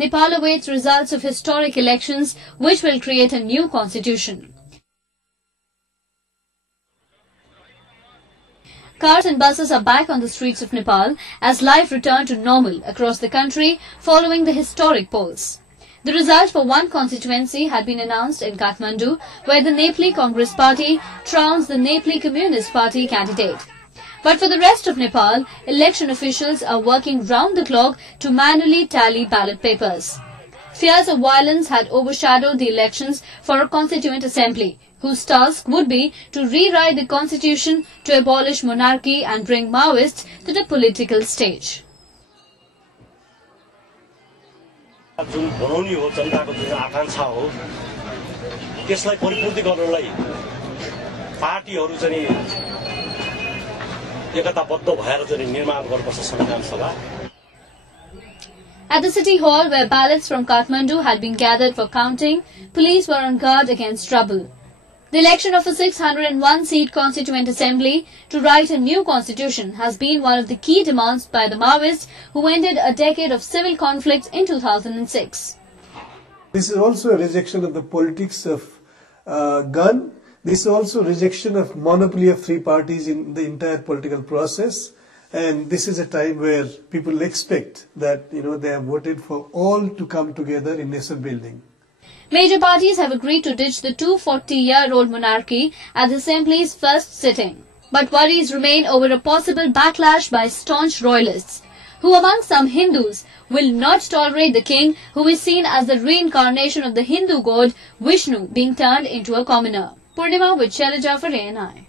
Nepal awaits results of historic elections which will create a new constitution. Cars and buses are back on the streets of Nepal as life returned to normal across the country following the historic polls. The result for one constituency had been announced in Kathmandu, where the Nepali Congress Party trounced the Nepali Communist Party candidate. But for the rest of Nepal, election officials are working round the clock to manually tally ballot papers. Fears of violence had overshadowed the elections for a constituent assembly, whose task would be to rewrite the constitution to abolish monarchy and bring Maoists to the political stage. जुन बनाउने हो जनताको जुन आकांक्षा हो त्यसलाई परिपूर्ति गर्नलाई पार्टीहरु चाहिँ एकताबद्ध भएर चाहिँ निर्माण गर्नुपर्छ संविधान सभा. At the city hall where ballots from Kathmandu had been gathered for counting, police were on guard against trouble. The election of a 601-seat constituent assembly to write a new constitution has been one of the key demands by the Maoists, who ended a decade of civil conflicts in 2006. This is also a rejection of the politics of gun. This is also a rejection of monopoly of three parties in the entire political process. And this is a time where people expect that they have voted for all to come together in nation building. Major parties have agreed to ditch the 240-year-old monarchy at the Assembly's first sitting. But worries remain over a possible backlash by staunch royalists, who among some Hindus will not tolerate the king, who is seen as the reincarnation of the Hindu god Vishnu being turned into a commoner. Purnima with Shailaja for ANI.